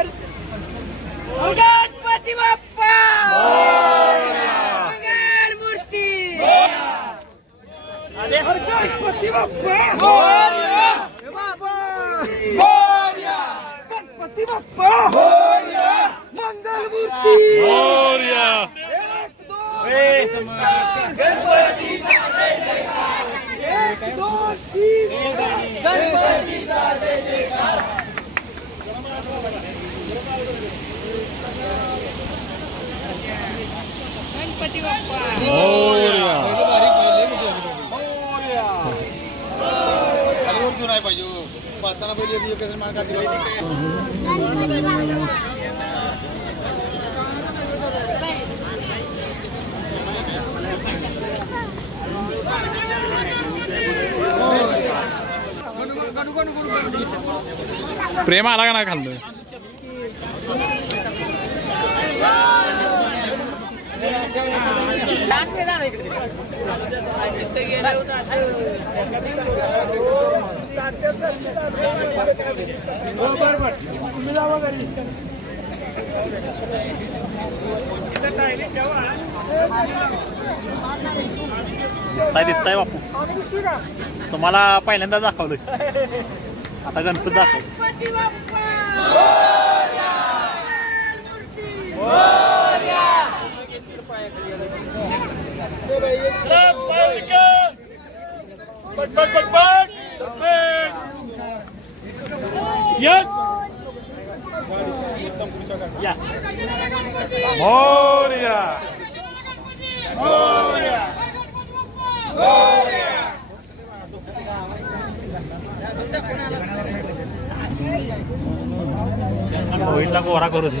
Brothers Ganpati Bappa मंगल मूर्ती गणपती बाप्पा बाबा गणपती बाप्पा मंगल मूर्ती एक, दोन, तीन, चार. एक, दोन, तीन, चार. गणपती बाप्पा नाही पाहिजे पाहताना पहिले प्रेम आला का नाही खाल्लं? काय दिसताय बापू? तुम्हाला पहिल्यांदा दाखवलं आता गणपती दाखव. गणपती बाप्पा मोर्या होईल गोरा करू दे.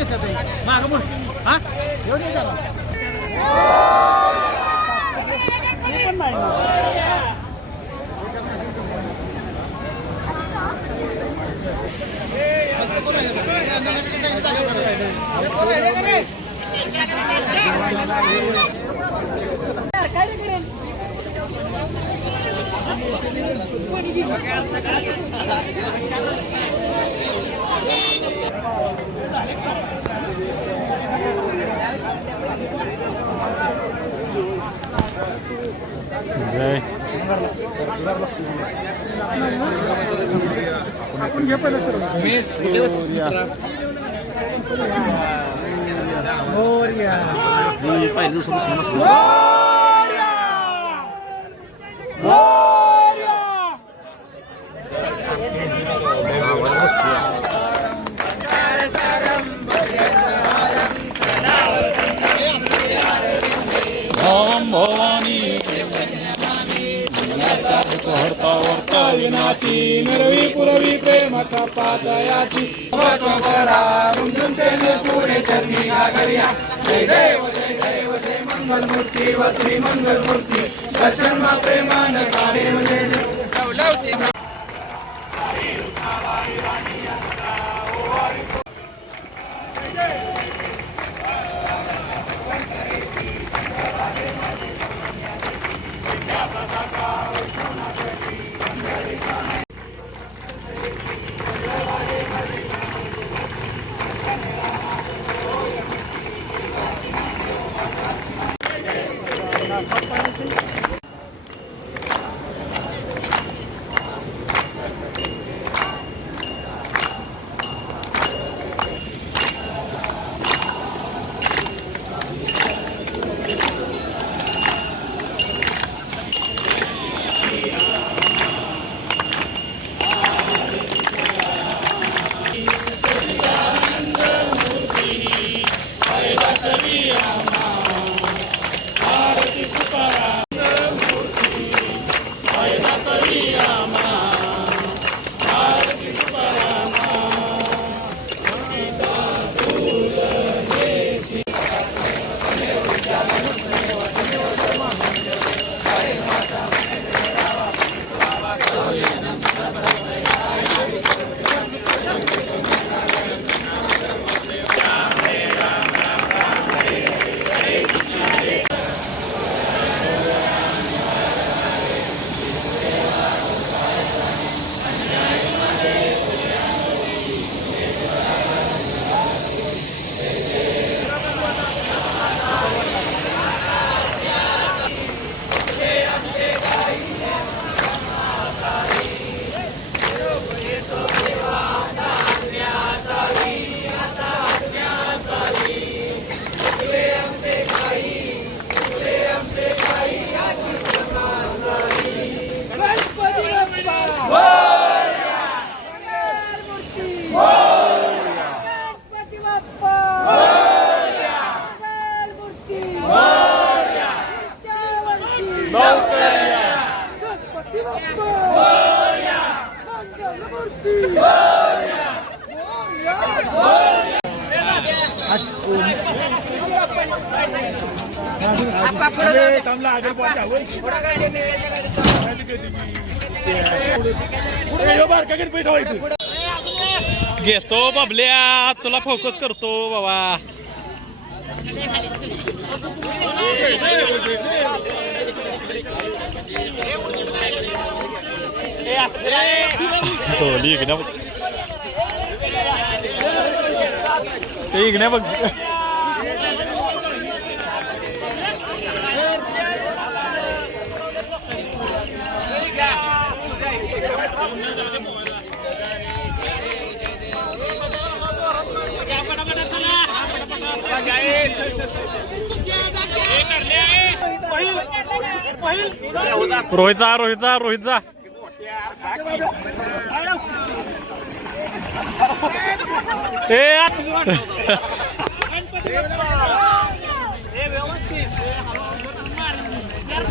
कर नाही हा जय ओम विनाची मिरवी पुरवी प्रेम कपातयाची करा पुढे चरणी नागरिया. जय देव जय देव जय मंगल मूर्ती व श्री मंगल मूर्ती दर्शन प्रेमान काढे म्हणजे घेतो बाबल्या तुला फोकस करतो बाबा. ते इकण्या बघ. रोहितचा रोहितचा रोहितचा ए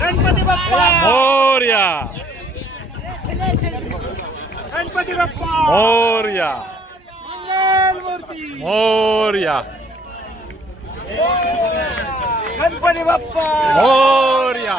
गणपती बाप्पा मोर्या गणपती बाप्पा मोर्या. मंगलमूर्ती मोर्या. गणपती बाप्पा मोर्या.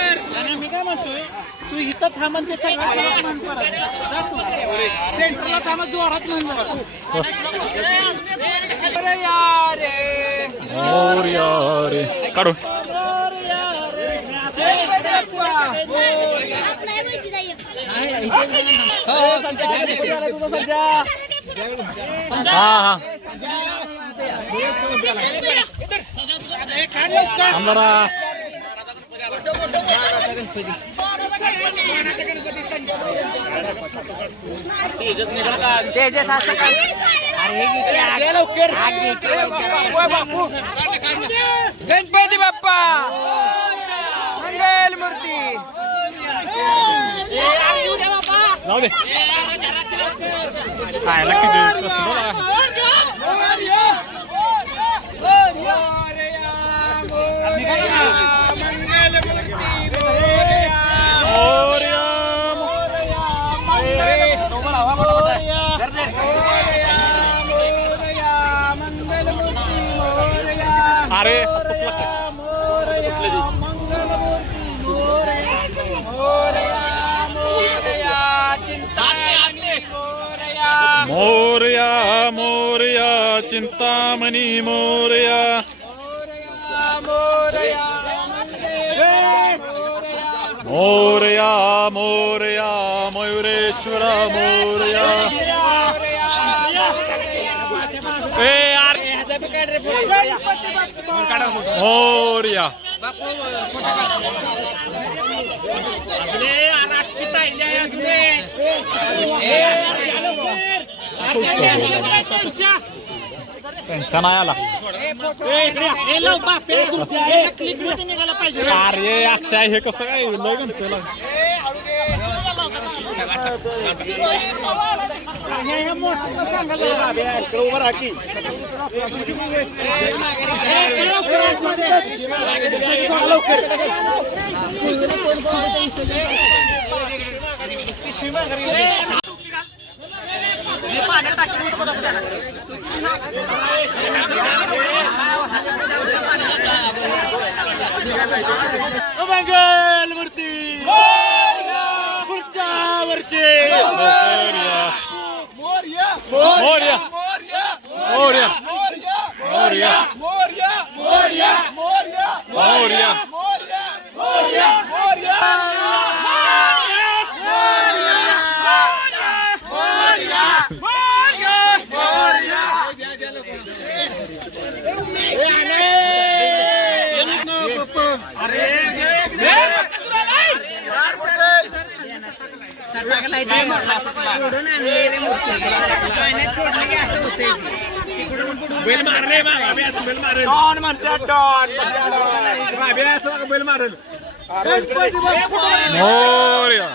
ए मी काय म्हणतोय तू इथं थांबन ते सगळं म्हण परत जा तू. सेंटरला थांबा जोरात म्हण जरा. मोर्या रे काढून हा हा आमदारा तेजस असं काय अरे. गणपती बाप्पा. मंगल मूर्ती. काय नक्की ते कसलं आहे? मोरया, अरे. मोरया मोरया चिंतामणी मोरया. मोरया मोरया मयुरेश्वर मोरया मोरया टेन्शन आहे आला अरे अक्षय हे कसं काय? लय गणतोय मंगल मूर्ती पुढच्या वर्षी. मोरया. मोरया. नाही ते सोडून आणले रे मोठे पाण्यात सोडलं की असं होतंय ते. तिकडून बुडवून बेल मारले बेल मारेल. डॉन म्हणते डॉन बेल मारेल. मोर्या?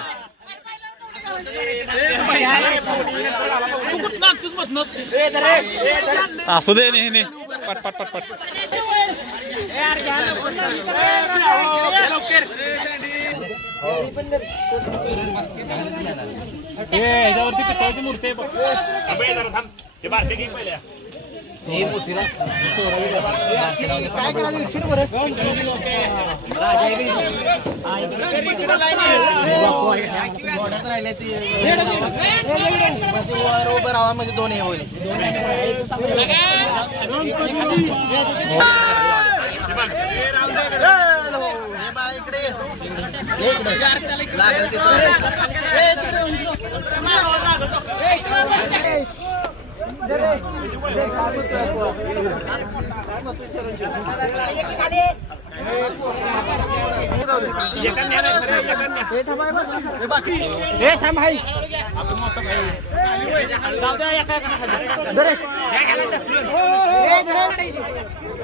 असू दे नेहमी पट पट पट पट. ह्याच्यावरती पितळाची मूर्ती आहे बघ. उभं राहा म्हणजे दोन हे होईल हे बा इकडे ये. ये इकडे. लागेल तिथं. ए, थांब हाय. जाऊ द्या, एका